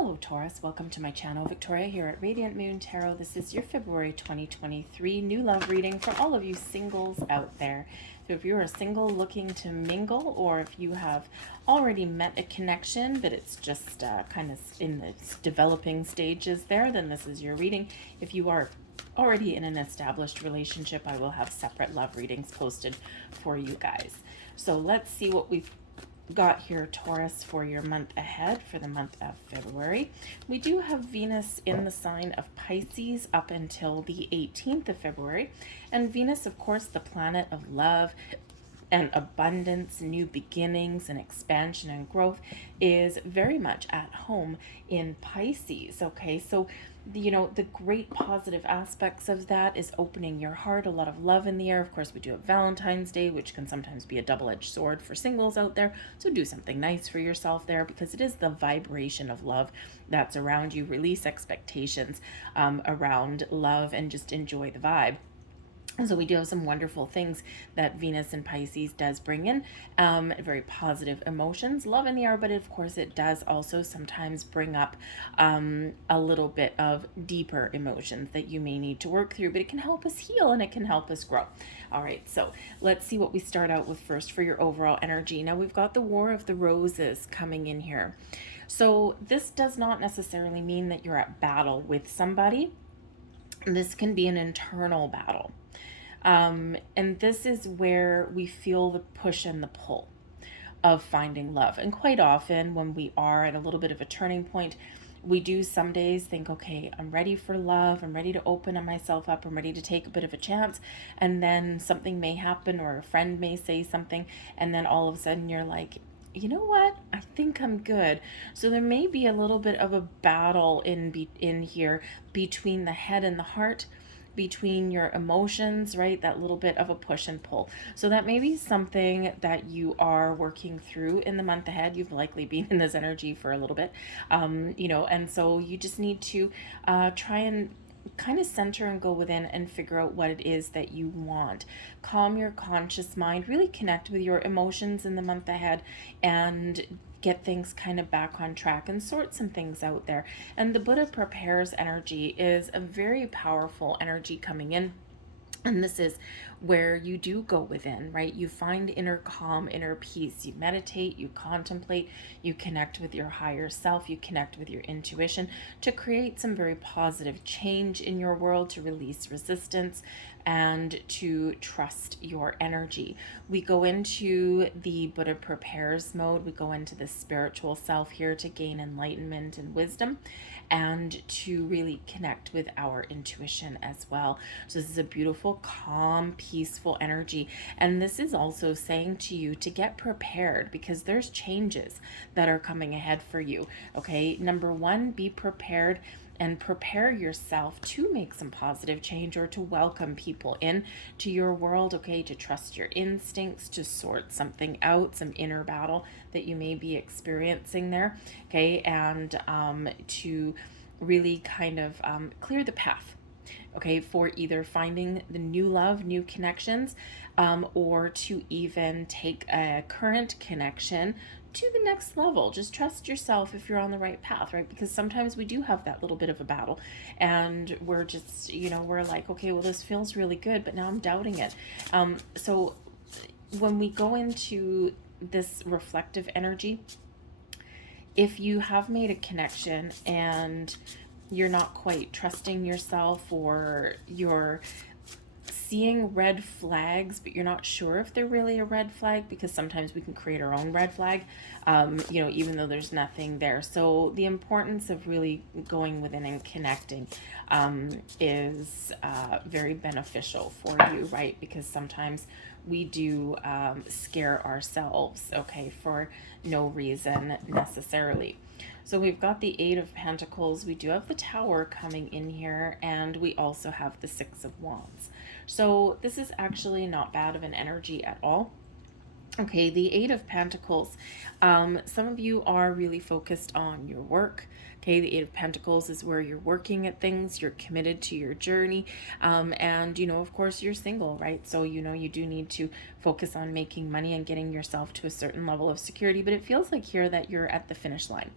Hello Taurus, welcome to my channel. Victoria here at Radiant Moon Tarot. This is your February 2023 new love reading for all of you singles out there. So if you're a single looking to mingle, or if you have already met a connection but it's just kind of in the developing stages there, then this is your reading. If you are already in an established relationship, I will have separate love readings posted for you guys. So let's see what we've got here, Taurus, for your month ahead, for the month of February. We do have Venus in the sign of Pisces up until the 18th of February. And Venus, of course, the planet of love and abundance, new beginnings and expansion and growth, is very much at home in Pisces. Okay, so the great positive aspects of that is opening your heart, a lot of love in the air. Of course, we do have Valentine's Day, which can sometimes be a double-edged sword for singles out there. So do something nice for yourself there, because it is the vibration of love that's around you. Release expectations around love and just enjoy the vibe. So we do have some wonderful things that Venus and Pisces does bring in, very positive emotions, love in the air, but of course it does also sometimes bring up a little bit of deeper emotions that you may need to work through, but it can help us heal and it can help us grow. All right, so let's see what we start out with first for your overall energy. Now we've got the War of the Roses coming in here. So this does not necessarily mean that you're at battle with somebody. This can be an internal battle. And this is where we feel the push and the pull of finding love. And quite often when we are at a little bit of a turning point, we do some days think, okay, I'm ready for love. I'm ready to open myself up. I'm ready to take a bit of a chance. And then something may happen, or a friend may say something. And then all of a sudden you're like, you know what? I think I'm good. So there may be a little bit of a battle in here between the head and the heart, between your emotions, right? That little bit of a push and pull. So that may be something that you are working through in the month ahead. You've likely been in this energy for a little bit, and so you just need to try and kind of center and go within and figure out what it is that you want. Calm your conscious mind, really connect with your emotions in the month ahead, and get things kind of back on track and sort some things out there. And the Buddha prepares energy is a very powerful energy coming in. And this is where you do go within, right? You find inner calm, inner peace. You meditate, you contemplate, you connect with your higher self, you connect with your intuition to create some very positive change in your world, to release resistance and to trust your energy. We go into the Buddha prepares mode. We go into the spiritual self here to gain enlightenment and wisdom, and to really connect with our intuition as well. So this is a beautiful, calm, peaceful energy. And this is also saying to you to get prepared, because there's changes that are coming ahead for you. Okay, number one, be prepared and prepare yourself to make some positive change, or to welcome people in to your world, okay, to trust your instincts, to sort something out, some inner battle that you may be experiencing there, okay, and to really kind of clear the path, okay, for either finding the new love, new connections, or to even take a current connection to the next level. Just trust yourself if you're on the right path, right? Because sometimes we do have that little bit of a battle, and we're just, we're like, okay, well, this feels really good, but now I'm doubting it. So when we go into this reflective energy, if you have made a connection and you're not quite trusting yourself, or you're seeing red flags, but you're not sure if they're really a red flag, because sometimes we can create our own red flag, even though there's nothing there. So the importance of really going within and connecting is very beneficial for you, right? Because sometimes we do scare ourselves, okay, for no reason necessarily. So we've got the Eight of Pentacles, we do have the Tower coming in here, and we also have the Six of Wands. So this is actually not bad of an energy at all. Okay, the Eight of Pentacles, some of you are really focused on your work. Okay, the Eight of Pentacles is where you're working at things, you're committed to your journey, and of course you're single, right? So you do need to focus on making money and getting yourself to a certain level of security, but it feels like here that you're at the finish line.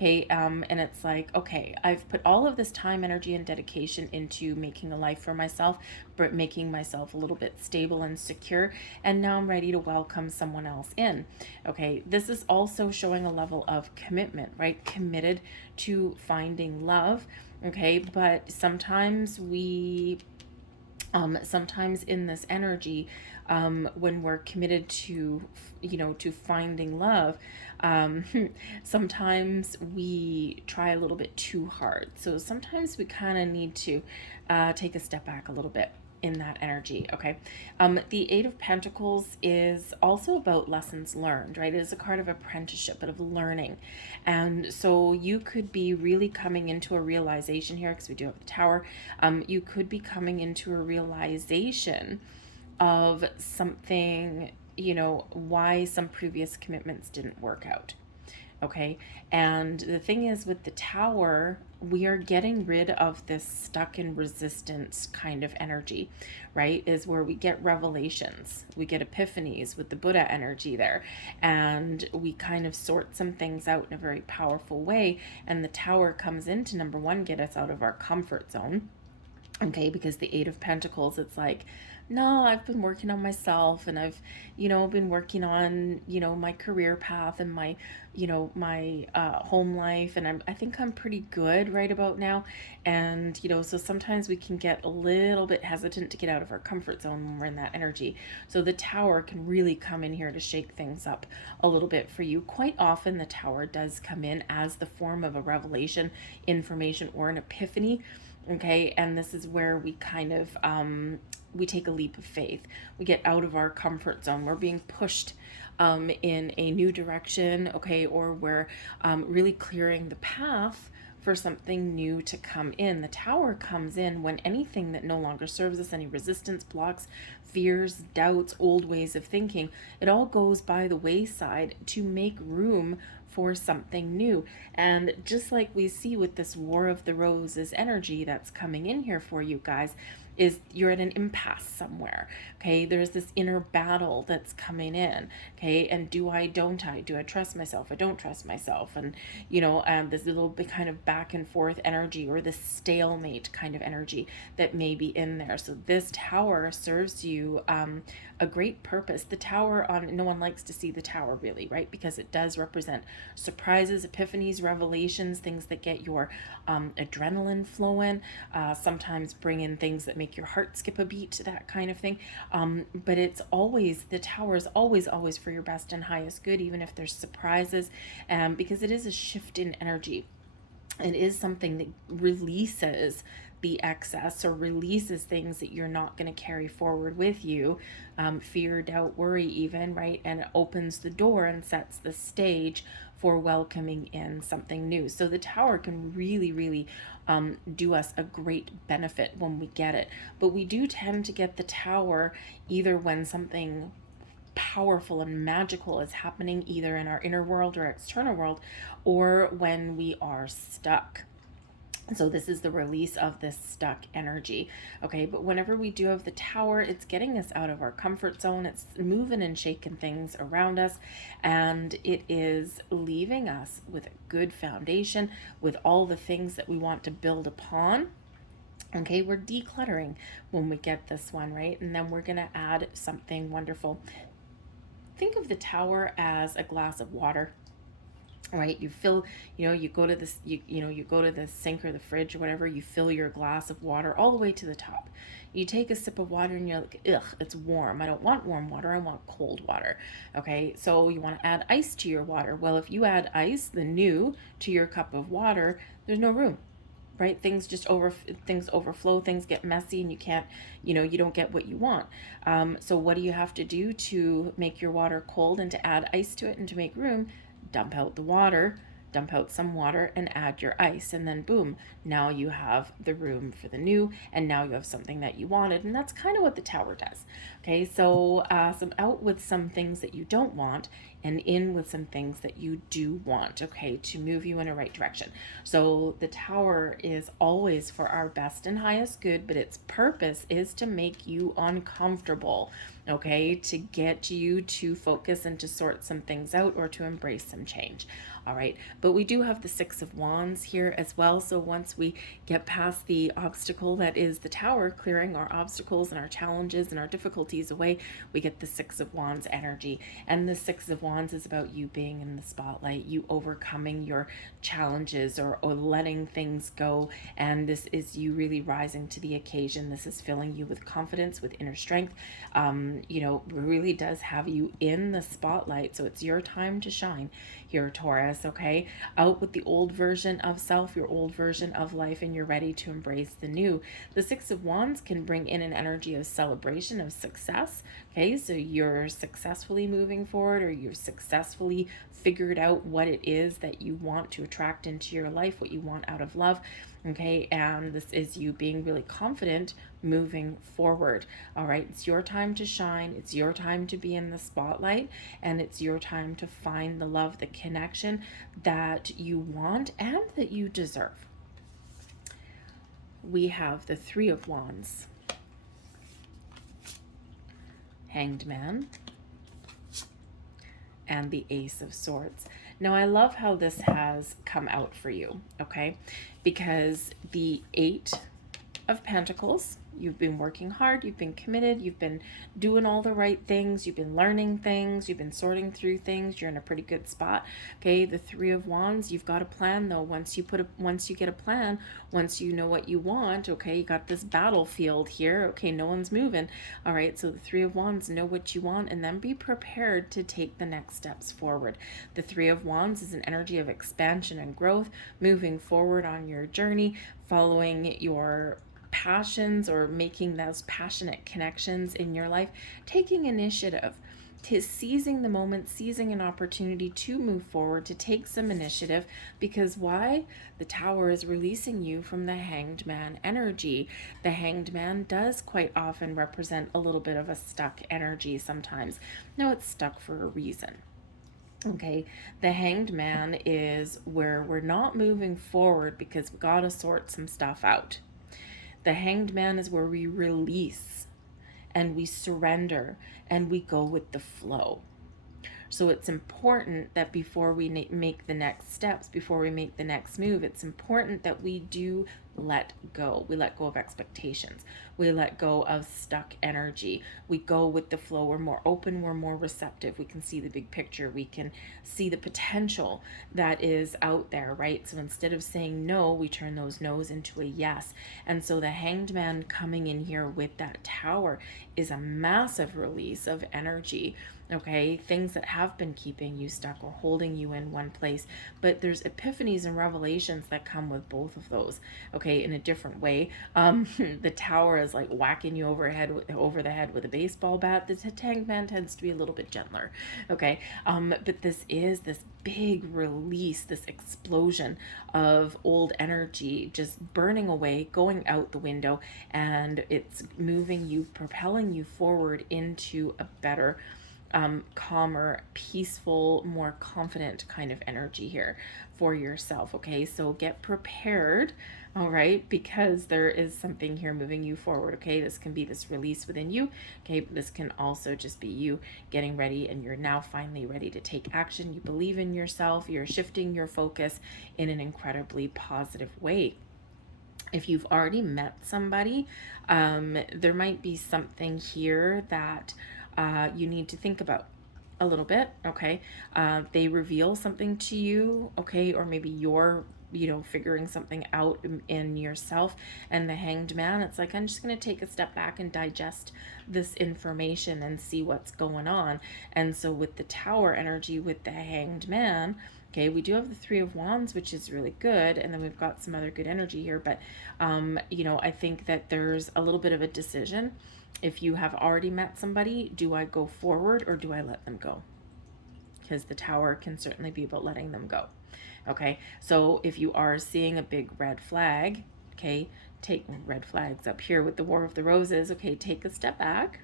Okay. And it's like, okay, I've put all of this time, energy, and dedication into making a life for myself, but making myself a little bit stable and secure. And now I'm ready to welcome someone else in. Okay. This is also showing a level of commitment, right? Committed to finding love. Okay. But sometimes sometimes in this energy, when we're committed to, to finding love, um, sometimes we try a little bit too hard. So sometimes we kind of need to take a step back a little bit in that energy. Okay. The Eight of Pentacles is also about lessons learned, right? It is a card of apprenticeship, but of learning. And so you could be really coming into a realization here, because we do have the Tower. You could be coming into a realization of something, why some previous commitments didn't work out. Okay. And the thing is, with the Tower, we are getting rid of this stuck in resistance kind of energy, right? Is where we get revelations, we get epiphanies with the Buddha energy there, and we kind of sort some things out in a very powerful way. And the Tower comes in to, number one, get us out of our comfort zone. Okay, because the Eight of Pentacles, it's like, no, I've been working on myself, and I've, been working on, my career path and my, my home life, and I think I'm pretty good right about now. And, so sometimes we can get a little bit hesitant to get out of our comfort zone when we're in that energy. So the Tower can really come in here to shake things up a little bit for you. Quite often the Tower does come in as the form of a revelation, information, or an epiphany. Okay. And this is where we kind of, we take a leap of faith. We get out of our comfort zone. We're being pushed in a new direction, okay, or we're really clearing the path for something new to come in. The Tower comes in when anything that no longer serves us, any resistance, blocks, fears, doubts, old ways of thinking, it all goes by the wayside to make room for something new. And just like we see with this War of the Roses energy that's coming in here for you guys, is you're at an impasse somewhere. Okay, there's this inner battle that's coming in. Okay, and don't I trust myself, I don't trust myself, and this little bit kind of back and forth energy, or this stalemate kind of energy that may be in there. So this Tower serves you a great purpose. The Tower, no one likes to see the Tower, really, right? Because it does represent surprises, epiphanies, revelations, things that get your adrenaline flowing, sometimes bring in things that make your heart skip a beat, that kind of thing. But it's always, the Tower is always, always for your best and highest good, even if there's surprises, because it is a shift in energy. It is something that releases the excess, or releases things that you're not going to carry forward with you, fear, doubt, worry even, right? And it opens the door and sets the stage for welcoming in something new. So the Tower can really, really do us a great benefit when we get it. But we do tend to get the Tower either when something powerful and magical is happening, either in our inner world or external world, or when we are stuck. So this is the release of this stuck energy. Okay, but whenever we do have the Tower, it's getting us out of our comfort zone. It's moving and shaking things around us, and it is leaving us with a good foundation, with all the things that we want to build upon. Okay, we're decluttering when we get this one, right? And then we're going to add something wonderful. Think of the Tower as a glass of water. Right, you fill, you go to this, you go to the sink or the fridge or whatever, you fill your glass of water all the way to the top. You take a sip of water and you're like, ugh, it's warm. I don't want warm water, I want cold water. Okay, so you want to add ice to your water. Well, if you add ice, the new, to your cup of water, there's no room. Right, things overflow, things get messy, and you can't, you don't get what you want. So what do you have to do to make your water cold and to add ice to it and to make room? Dump out the water, dump out some water, and add your ice, and then boom, now you have the room for the new, and now you have something that you wanted. And that's kind of what the Tower does. Okay, so some out with some things that you don't want and in with some things that you do want, okay, to move you in a right direction. So the Tower is always for our best and highest good, but its purpose is to make you uncomfortable, okay, to get you to focus and to sort some things out or to embrace some change. All right, but we do have the Six of Wands here as well. So once we get past the obstacle that is the Tower, clearing our obstacles and our challenges and our difficulties away, we get the Six of Wands energy. And the Six of Wands is about you being in the spotlight, you overcoming your challenges or letting things go. And this is you really rising to the occasion. This is filling you with confidence, with inner strength. Really does have you in the spotlight. So it's your time to shine here, Taurus, okay? Out with the old version of self, your old version of life, and you're ready to embrace the new. The Six of Wands can bring in an energy of celebration, of success, okay? So you're successfully moving forward, or you've successfully figured out what it is that you want to attract into your life, what you want out of love, okay? And this is you being really confident moving forward. All right, it's your time to shine, it's your time to be in the spotlight, and it's your time to find the love, the connection that you want and that you deserve. We have the Three of Wands, Hanged Man, and the Ace of Swords. Now, I love how this has come out for you, okay? Because the Eight of Pentacles, you've been working hard, you've been committed, you've been doing all the right things, you've been learning things, you've been sorting through things, you're in a pretty good spot. Okay, the Three of Wands, you've got a plan though. Once you get a plan, once you know what you want, okay, you got this battlefield here. Okay, no one's moving. All right, so the Three of Wands, know what you want and then be prepared to take the next steps forward. The Three of Wands is an energy of expansion and growth, moving forward on your journey, following your passions or making those passionate connections in your life, taking initiative, to seizing the moment, seizing an opportunity to move forward, to take some initiative. Because why? The Tower is releasing you from the Hanged Man energy. The Hanged Man does quite often represent a little bit of a stuck energy sometimes. No, it's stuck for a reason. Okay, the Hanged Man is where we're not moving forward because we gotta sort some stuff out. The Hanged Man is where we release and we surrender and we go with the flow. So it's important that before we make the next steps, before we make the next move, it's important that we do let go. We let go of expectations. We let go of stuck energy. We go with the flow. We're more open. We're more receptive. We can see the big picture. We can see the potential that is out there, right? So instead of saying no, we turn those no's into a yes. And so the Hanged Man coming in here with that Tower is a massive release of energy. Okay, things that have been keeping you stuck or holding you in one place, but there's epiphanies and revelations that come with both of those, okay, in a different way. The Tower is like whacking you over the head with a baseball bat. The Hanged Man tends to be a little bit gentler, okay, but this is this big release, this explosion of old energy just burning away, going out the window, and it's moving you, propelling you forward into a better, calmer, peaceful, more confident kind of energy here for yourself. Okay, so get prepared, all right, because there is something here moving you forward. Okay, this can be this release within you. Okay, but this can also just be you getting ready, and you're now finally ready to take action. You believe in yourself, you're shifting your focus in an incredibly positive way. If you've already met somebody, there might be something here that you need to think about a little bit, okay? They reveal something to you, okay? Or maybe you're, figuring something out in yourself. And the Hanged Man, it's like, I'm just going to take a step back and digest this information and see what's going on. And so with the Tower energy, with the Hanged Man, okay, we do have the Three of Wands, which is really good, and then we've got some other good energy here, but, I think that there's a little bit of a decision. If you have already met somebody, do I go forward or do I let them go? Because the Tower can certainly be about letting them go, okay? So if you are seeing a big red flag, okay, take red flags up here with the War of the Roses, okay, take a step back,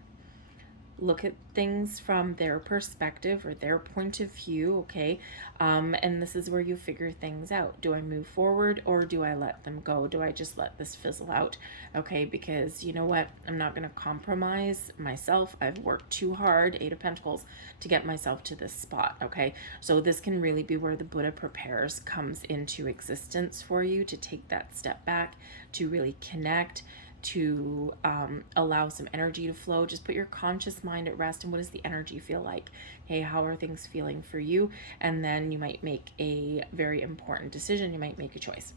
look at things from their perspective or their point of view, okay? And this is where you figure things out. Do I move forward or do I let them go? Do I just let this fizzle out? Okay, because you know what? I'm not going to compromise myself. I've worked too hard, Eight of Pentacles, to get myself to this spot, okay? So this can really be where the Buddha prepares comes into existence for you, to take that step back, to really connect, to allow some energy to flow. Just put your conscious mind at rest, and what does the energy feel like? Hey, how are things feeling for you? And then you might make a very important decision. You might make a choice.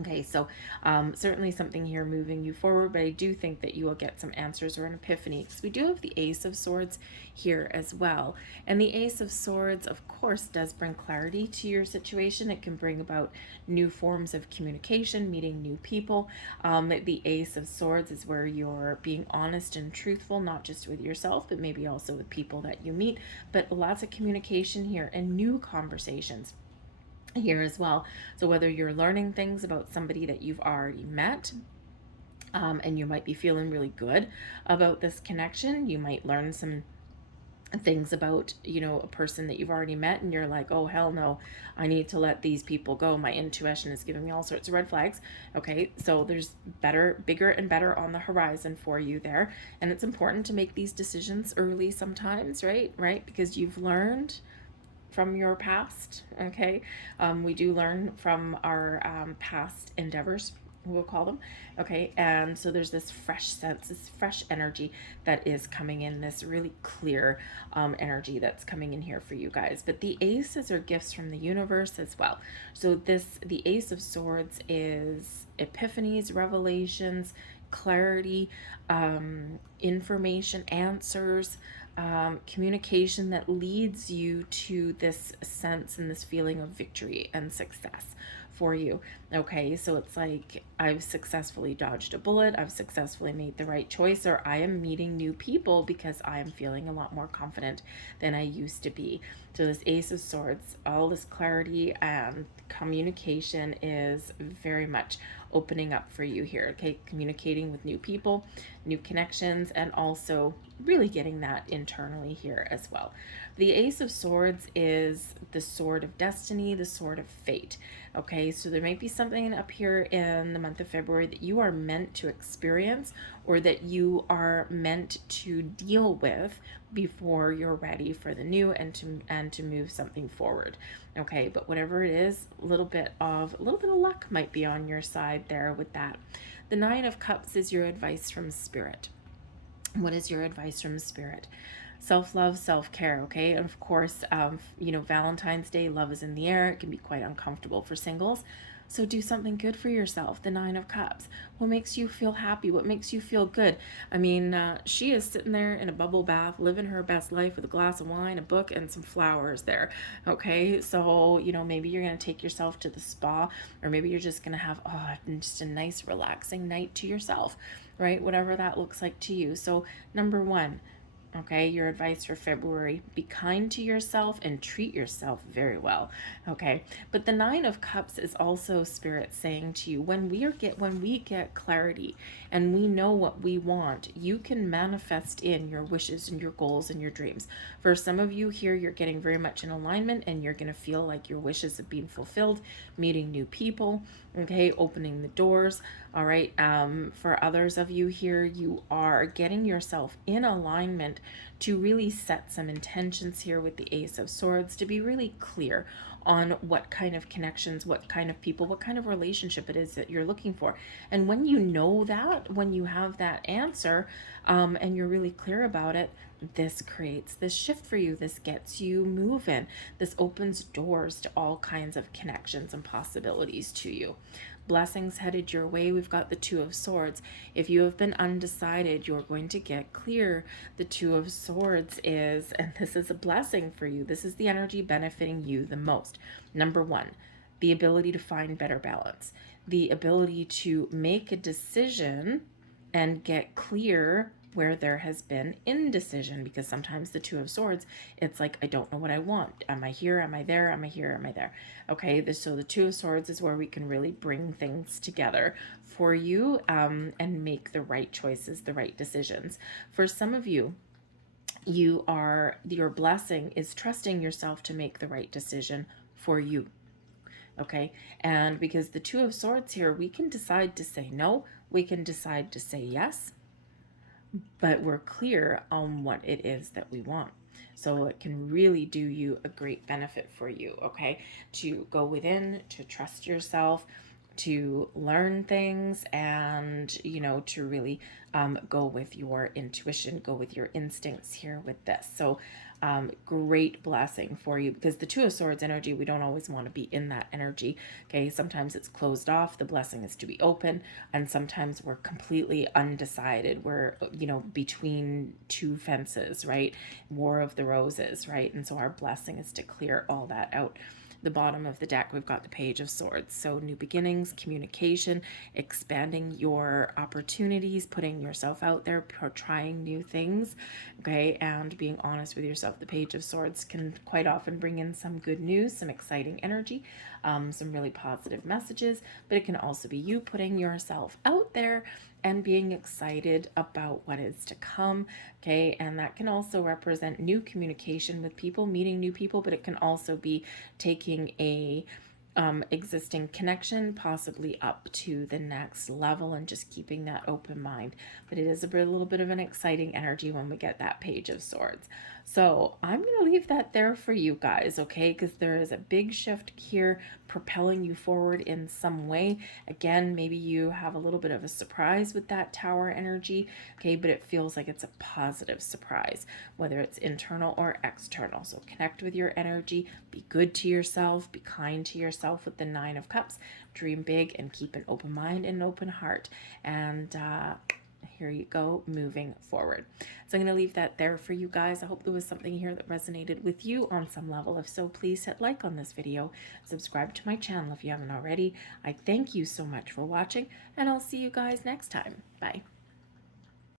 Okay, so certainly something here moving you forward, but I do think that you will get some answers or an epiphany, because we do have the Ace of Swords here as well. And the Ace of Swords, of course, does bring clarity to your situation. It can bring about new forms of communication, meeting new people. The Ace of Swords is where you're being honest and truthful, not just with yourself, but maybe also with people that you meet. But lots of communication here and new conversations here as well. So whether you're learning things about somebody that you've already met, and you might be feeling really good about this connection, you might learn some things about, you know, a person that you've already met and you're like, oh hell no, I need to let these people go, my intuition is giving me all sorts of red flags. Okay, so there's bigger and better on the horizon for you there, and it's important to make these decisions early sometimes, right, because you've learned from your past, okay? We do learn from our past endeavors, we'll call them, okay? And so there's this fresh sense, this fresh energy that is coming in, this really clear energy that's coming in here for you guys. But the aces are gifts from the universe as well. So the Ace of Swords is epiphanies, revelations, clarity, information, answers, communication that leads you to this sense and this feeling of victory and success for you. Okay, so it's like, I've successfully dodged a bullet, I've successfully made the right choice, or I am meeting new people because I am feeling a lot more confident than I used to be. So this Ace of Swords, all this clarity and communication is very much opening up for you here, okay? Communicating with new people, new connections, and also really getting that internally here as well. The Ace of Swords is the sword of destiny, the sword of fate. Okay, so there might be something up here in the month of February that you are meant to experience, or that you are meant to deal with before you're ready for the new, and to move something forward. Okay, but whatever it is, a little bit of luck might be on your side there with that. The Nine of Cups is your advice from Spirit. What is your advice from Spirit? Self-love, self-care, okay? And of course, you know, Valentine's Day, love is in the air. It can be quite uncomfortable for singles. So do something good for yourself. The Nine of Cups. What makes you feel happy? What makes you feel good? I mean, she is sitting there in a bubble bath, living her best life with a glass of wine, a book, and some flowers there. Okay, so, you know, maybe you're going to take yourself to the spa, or maybe you're just going to have just a nice, relaxing night to yourself, right? Whatever that looks like to you. So, number one, okay, your advice for February, be kind to yourself and treat yourself very well. Okay, but the Nine of Cups is also Spirit saying to you, when we get clarity and we know what we want, you can manifest in your wishes and your goals and your dreams. For some of you here, you're getting very much in alignment, and you're going to feel like your wishes have been fulfilled, meeting new people, okay, opening the doors. All right, for others of you here, you are getting yourself in alignment to really set some intentions here with the Ace of Swords, to be really clear on what kind of connections, what kind of people, what kind of relationship it is that you're looking for. And when you know that, when you have that answer, and you're really clear about it, this creates this shift for you. This gets you moving. This opens doors to all kinds of connections and possibilities to you. Blessings headed your way. We've got the Two of Swords. If you have been undecided, you're going to get clear. The Two of Swords is, and this is a blessing for you, this is the energy benefiting you the most. Number one, the ability to find better balance, the ability to make a decision and get clear where there has been indecision, because sometimes the Two of Swords, it's like, I don't know what I want. Am I here? Am I there? Am I here? Am I there? Okay, so the Two of Swords is where we can really bring things together for you, and make the right choices, the right decisions. For some of you, your blessing is trusting yourself to make the right decision for you. Okay, and because the Two of Swords here, we can decide to say no, we can decide to say yes, but we're clear on what it is that we want. So it can really do you a great benefit for you, okay, to go within, to trust yourself, to learn things, and to really go with your intuition, go with your instincts here with this. So great blessing for you, because the Two of Swords energy, we don't always want to be in that energy. Okay, sometimes it's closed off, the blessing is to be open, and sometimes we're completely undecided, we're between two fences, right? War of the Roses, right? And so our blessing is to clear all that out. The bottom of the deck, we've got the Page of Swords. So new beginnings, communication, expanding your opportunities, putting yourself out there, trying new things, okay, and being honest with yourself. The Page of Swords can quite often bring in some good news, some exciting energy, some really positive messages, but it can also be you putting yourself out there and being excited about what is to come, okay? And that can also represent new communication with people, meeting new people, but it can also be taking a existing connection possibly up to the next level and just keeping that open mind. But it is a little bit of an exciting energy when we get that Page of Swords. So I'm going to leave that there for you guys, okay? Because there is a big shift here propelling you forward in some way. Again, maybe you have a little bit of a surprise with that Tower energy, okay? But it feels like it's a positive surprise, whether it's internal or external. So connect with your energy, be good to yourself, be kind to yourself with the Nine of Cups, dream big, and keep an open mind and an open heart. And here you go, moving forward. So I'm going to leave that there for you guys. I hope there was something here that resonated with you on some level. If so, please hit like on this video, subscribe to my channel if you haven't already. I thank you so much for watching, and I'll see you guys next time. Bye.